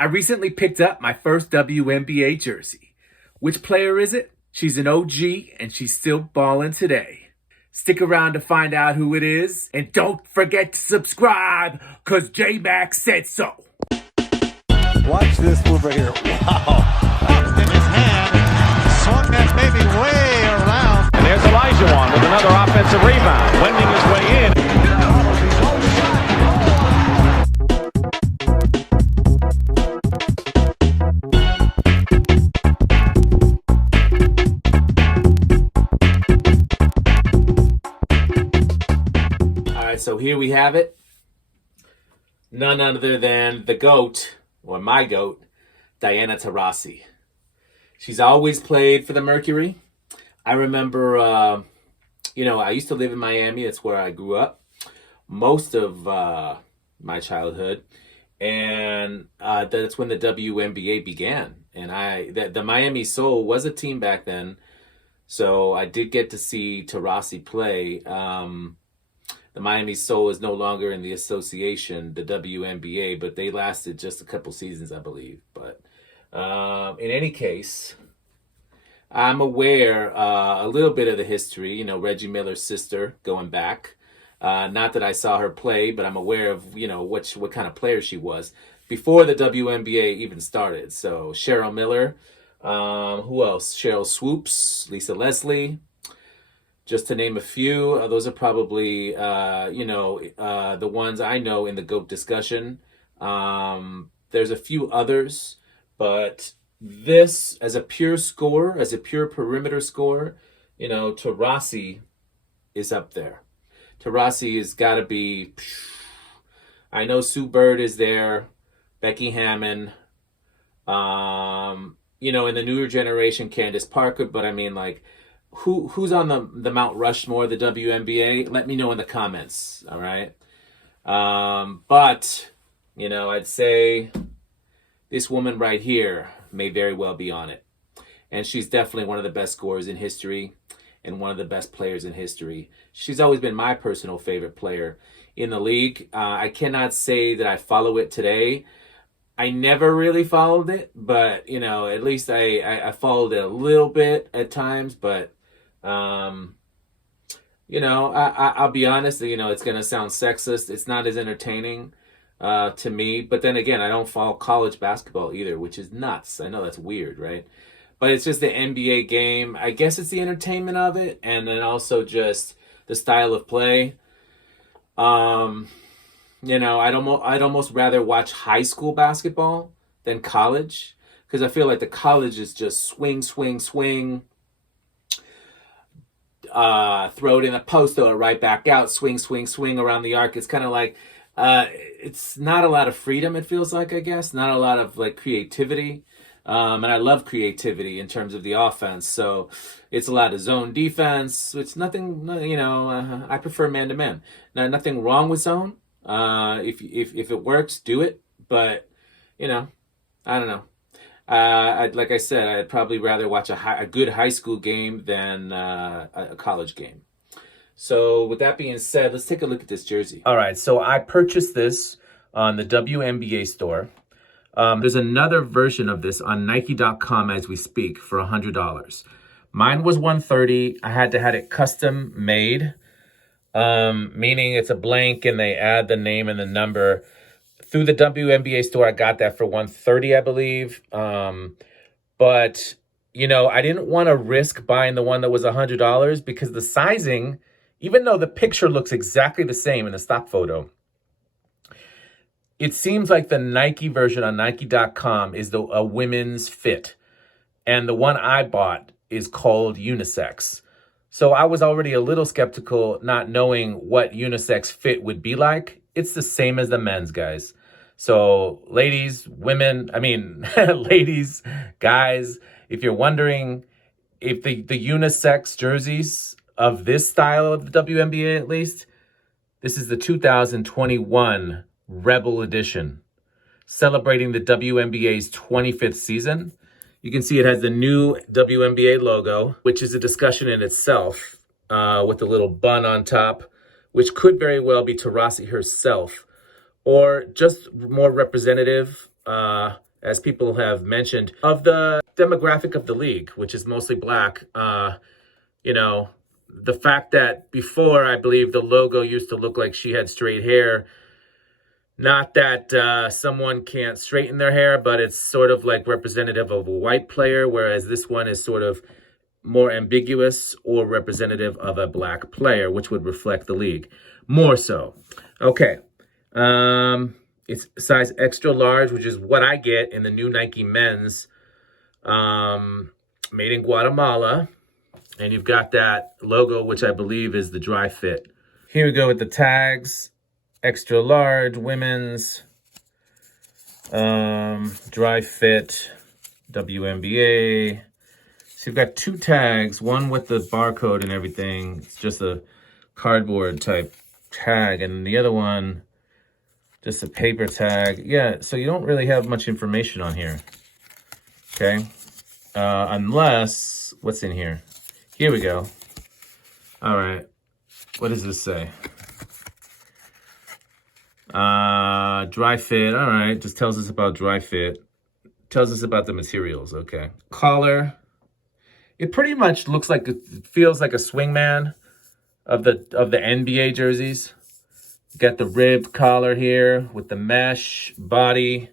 I recently picked up my first WNBA jersey. Which player is it? She's an OG and she's still balling today. Stick around to find out who it is. And don't forget to subscribe, cause J-Max said so. Watch this move right here. Wow. In his hand, swung that baby way around. And there's Elijah with another offensive rebound, wending his way in. So here we have it. None other than the GOAT, or my GOAT, Diana Taurasi. She's always played for the Mercury. I remember, I used to live in Miami. That's where I grew up most of my childhood. And that's when the WNBA began. And the Miami Soul was a team back then. So I did get to see Taurasi play. The Miami Soul is no longer in the association, the WNBA, but they lasted just a couple seasons, I believe. But in any case, I'm aware a little bit of the history, Reggie Miller's sister going back. Not that I saw her play, but I'm aware of, what kind of player she was before the WNBA even started. So Cheryl Miller, who else? Cheryl Swoops, Lisa Leslie. Just to name a few, those are probably, the ones I know in the GOAT discussion. There's a few others, but this, as a pure scorer, as a pure perimeter scorer, Taurasi is up there. Taurasi has got to be, I know Sue Bird is there, Becky Hammond, in the newer generation, Candace Parker, but I mean, who's on the Mount Rushmore of the WNBA? Let me know in the comments, all right? But, I'd say this woman right here may very well be on it. And she's definitely one of the best scorers in history and one of the best players in history. She's always been my personal favorite player in the league. I cannot say that I follow it today. I never really followed it, but, at least I followed it a little bit at times, but I'll be honest, it's going to sound sexist. It's not as entertaining to me. But then again, I don't follow college basketball either, which is nuts. I know that's weird, right? But it's just the NBA game. I guess it's the entertainment of it. And then also just the style of play. I'd almost rather watch high school basketball than college. Because I feel like the college is just swing, swing, swing. Throw it in a post, throw it right back out, swing, swing, swing around the arc. It's kind of like, it's not a lot of freedom, it feels like, I guess. Not a lot of creativity. And I love creativity in terms of the offense. So it's a lot of zone defense. It's nothing, I prefer man-to-man. Now, nothing wrong with zone. If it works, do it. But, I don't know. Like I said, I'd probably rather watch a good high school game than a college game. So with that being said, let's take a look at this jersey. All right, so I purchased this on the WNBA store. There's another version of this on Nike.com as we speak for $100. Mine was $130. I had to have it custom made, meaning it's a blank and they add the name and the number. Through the WNBA store, I got that for $130, I believe. But, I didn't want to risk buying the one that was $100 because the sizing, even though the picture looks exactly the same in the stock photo, it seems like the Nike version on Nike.com is a women's fit. And the one I bought is called unisex. So I was already a little skeptical, not knowing what unisex fit would be like. It's the same as the men's, guys. So ladies, ladies, guys, if you're wondering if the unisex jerseys of this style of the WNBA, at least, this is the 2021 Rebel Edition, celebrating the WNBA's 25th season. You can see it has the new Wnba logo, which is a discussion in itself, with the little bun on top, which could very well be Taurasi herself, or just more representative as people have mentioned, of the demographic of the league, which is mostly black. You know, the fact that before, I believe the logo used to look like she had straight hair. Not that someone can't straighten their hair, but it's sort of like representative of a white player, whereas this one is sort of more ambiguous or representative of a black player, which would reflect the league more so. Okay. It's size extra large, which is what I get in the new Nike men's, made in Guatemala. And you've got that logo, which I believe is the dry fit. Here we go with the tags. Extra large, women's, dry fit, WNBA. So you've got two tags, one with the barcode and everything. It's just a cardboard type tag. And the other one, just a paper tag. Yeah, so you don't really have much information on here. Okay. Unless, what's in here? Here we go. All right. What does this say? Dry fit. All right. Just tells us about dry fit. Tells us about the materials. Okay. Collar. It pretty much looks like, it feels like a swingman of the NBA jerseys. Got the ribbed collar here with the mesh body,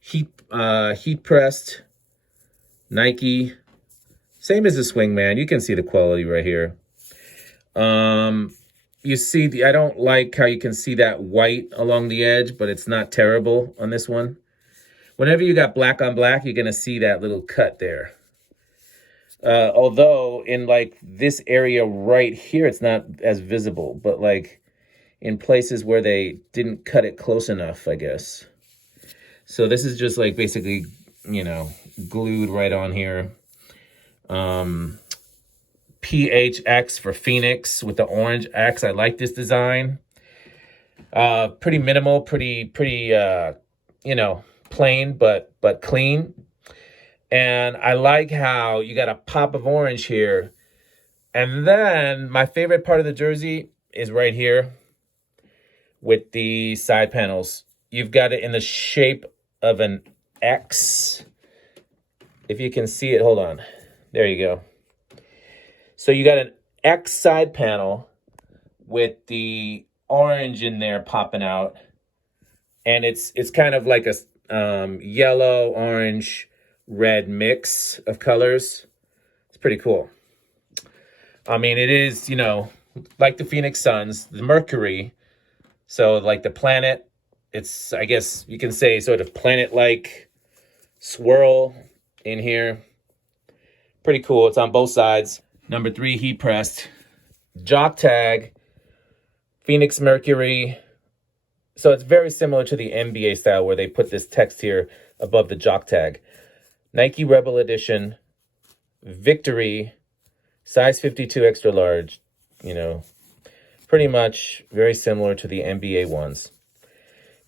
heat pressed Nike. Same as the swingman. You can see the quality right here. You see, I don't like how you can see that white along the edge, but it's not terrible on this one. Whenever you got black on black, you're going to see that little cut there. Although in like this area right here, it's not as visible, but like in places where they didn't cut it close enough, I guess. So this is just like basically, you know, glued right on here. PHX for Phoenix with the orange X. I like this design. Pretty minimal, pretty you know, plain but clean. And I like how you got a pop of orange here. And then my favorite part of the jersey is right here with the side panels. You've got it in the shape of an X. If you can see it, hold on. There you go. So you got an X side panel with the orange in there popping out. And it's kind of like a yellow, orange, red mix of colors. It's pretty cool. I mean, it is, you know, like the Phoenix Suns, the Mercury. So like the planet, it's, I guess you can say, sort of planet-like swirl in here. Pretty cool. It's on both sides. Number 3, heat pressed. Jock tag, Phoenix Mercury. So it's very similar to the NBA style where they put this text here above the jock tag. Nike Rebel Edition, Victory, size 52 extra large. You know, pretty much very similar to the NBA ones.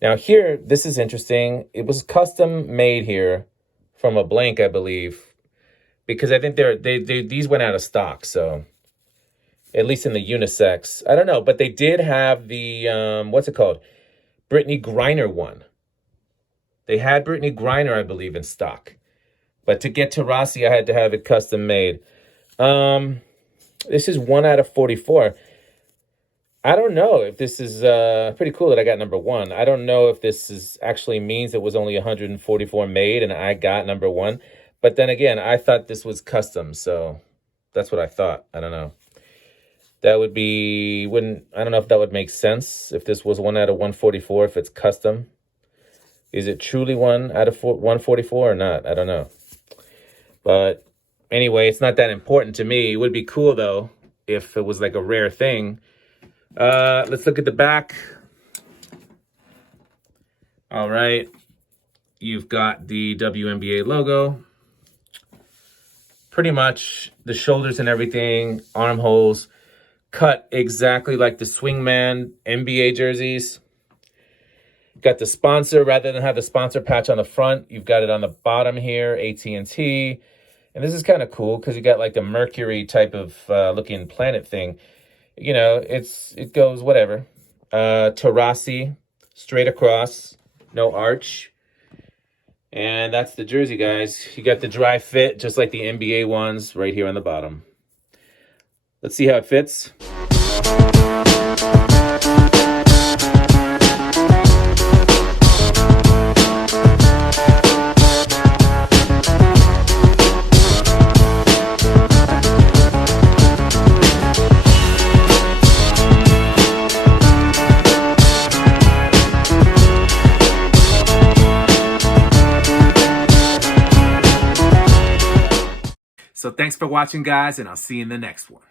Now here, this is interesting. It was custom made here from a blank, I believe, because I think these went out of stock. So at least in the unisex, I don't know, but they did have the what's it called? Brittany Griner one. They had Brittany Griner, I believe, in stock. But to get to Rossi, I had to have it custom made. This is 1 out of 44. I don't know if this is pretty cool that I got number 1. I don't know if this is actually means it was only 144 made and I got number 1. But then again, I thought this was custom, so that's what I thought. I don't know. That would be, I don't know if that would make sense if this was 1 out of 144, if it's custom. Is it truly 1 out of 144 or not? I don't know. But anyway, it's not that important to me. It would be cool, though, if it was like a rare thing. Let's look at the back. All right. You've got the WNBA logo. Pretty much the shoulders and everything, armholes, cut exactly like the Swingman NBA jerseys. Got the sponsor, rather than have the sponsor patch on the front, you've got it on the bottom here, AT&T. And this is kind of cool because you got like the Mercury type of looking planet thing. You know, it goes whatever. Tarasi, straight across, no arch. And that's the jersey, guys. You got the dry fit, just like the NBA ones, right here on the bottom. Let's see how it fits. So thanks for watching, guys, and I'll see you in the next one.